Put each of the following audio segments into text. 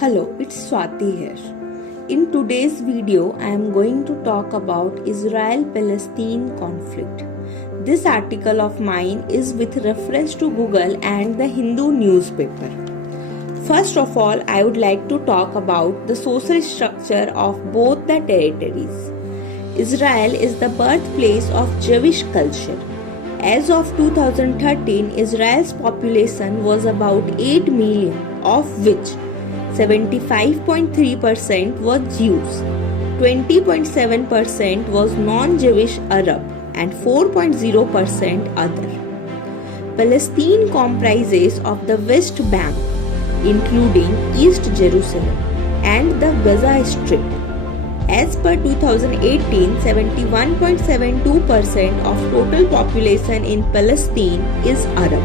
Hello, it's Swati here. In today's video, I am going to talk about Israel-Palestine conflict. This article of mine is with reference to Google and the Hindu newspaper. First of all, I would like to talk about the social structure of both the territories. Israel is the birthplace of Jewish culture. As of 2013, Israel's population was about 8 million, of which 75.3% was Jews, 20.7% was non-Jewish Arab, and 4.0% other. Palestine comprises of the West Bank, including East Jerusalem, and the Gaza Strip. As per 2018, 71.72% of total population in Palestine is Arab,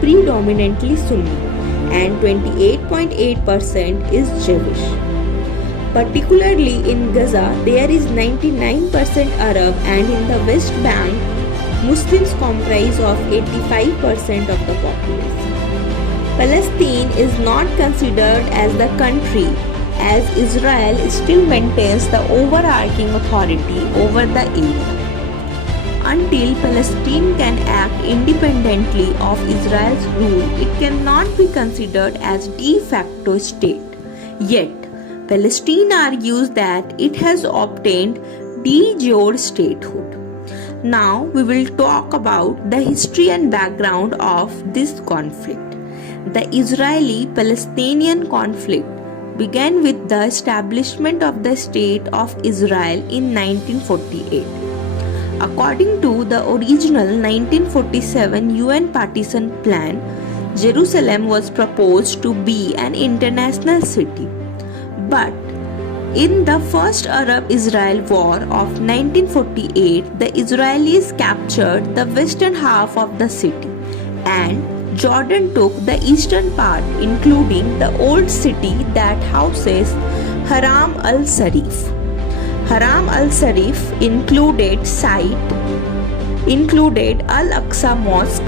predominantly Sunni, and 28.8% is Jewish. Particularly in Gaza, there is 99% Arab, and in the West Bank, Muslims comprise of 85% of the population. Palestine is not considered as the country, as Israel still maintains the overarching authority over the area. Until Palestine can act independently of Israel's rule, it cannot be considered as de facto state. Yet, Palestine argues that it has obtained de jure statehood. Now, we will talk about the history and background of this conflict. The Israeli-Palestinian conflict began with the establishment of the State of Israel in 1948. According to the original 1947 UN partition plan, Jerusalem was proposed to be an international city. But in the First Arab-Israel War of 1948, the Israelis captured the western half of the city, and Jordan took the eastern part, including the old city that houses Haram al-Sharif. Haram al-Sharif included Al-Aqsa Mosque,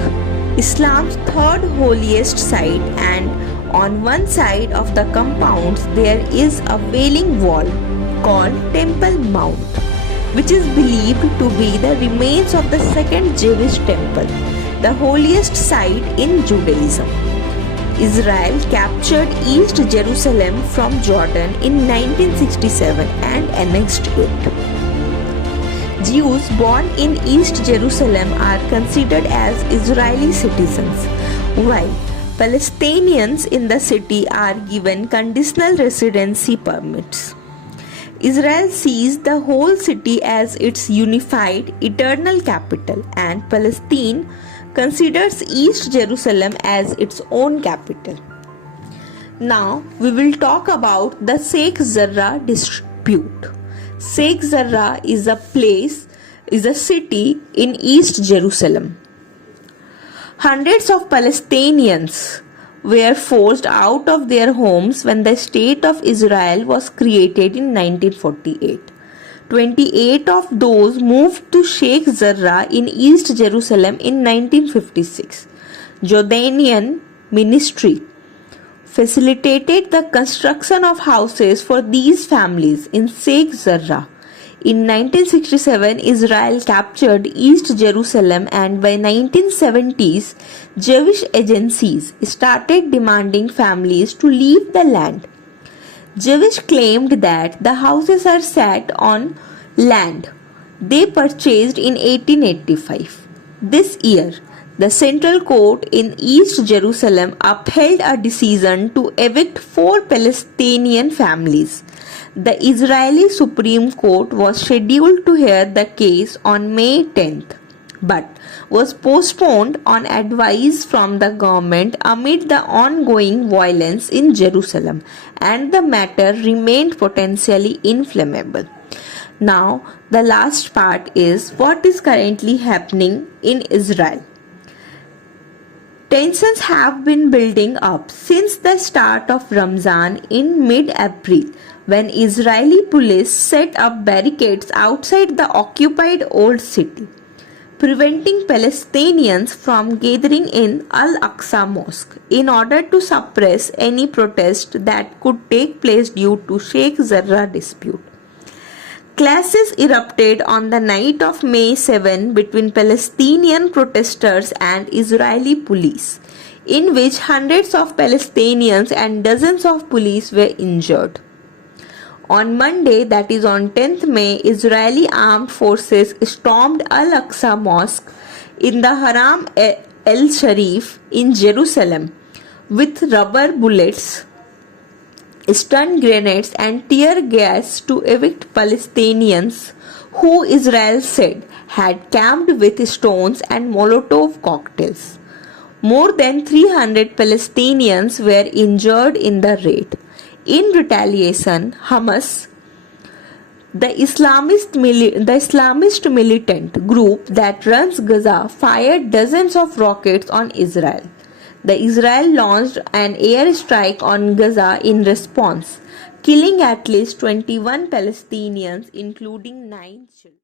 Islam's third holiest site, and on one side of the compounds there is a wailing wall called Temple Mount, which is believed to be the remains of the second Jewish temple, the holiest site in Judaism. Israel captured East Jerusalem from Jordan in 1967 and annexed it. Jews born in East Jerusalem are considered as Israeli citizens, while Palestinians in the city are given conditional residency permits. Israel sees the whole city as its unified, eternal capital, and Palestine considers East Jerusalem as its own capital. Now we will talk about the Sheikh Jarrah dispute. Sheikh Jarrah is a city in East Jerusalem. Hundreds of Palestinians were forced out of their homes when the State of Israel was created in 1948. 28 of those moved to Sheikh Jarrah in East Jerusalem in 1956. Jordanian ministry facilitated the construction of houses for these families in Sheikh Jarrah. In 1967, Israel captured East Jerusalem, and by 1970s, Jewish agencies started demanding families to leave the land. Jewish claimed that the houses are set on land they purchased in 1885. This year, the Central Court in East Jerusalem upheld a decision to evict 4 Palestinian families. The Israeli Supreme Court was scheduled to hear the case on May 10th, but was postponed on advice from the government amid the ongoing violence in Jerusalem, and the matter remained potentially inflammable. Now, the last part is what is currently happening in Israel. Tensions have been building up since the start of Ramzan in mid-April, when Israeli police set up barricades outside the occupied old city. preventing Palestinians from gathering in Al-Aqsa Mosque in order to suppress any protest that could take place due to Sheikh Jarrah dispute. Clashes erupted on the night of May 7 between Palestinian protesters and Israeli police, in which hundreds of Palestinians and dozens of police were injured. On Monday, that is on 10th May, Israeli armed forces stormed Al-Aqsa Mosque in the Haram el-Sharif in Jerusalem with rubber bullets, stun grenades and tear gas to evict Palestinians who Israel said had camped with stones and Molotov cocktails. More than 300 Palestinians were injured in the raid. In retaliation, Hamas, the Islamist militant group that runs Gaza, fired dozens of rockets on Israel. The Israel launched an airstrike on Gaza in response, killing at least 21 Palestinians, including 9 children.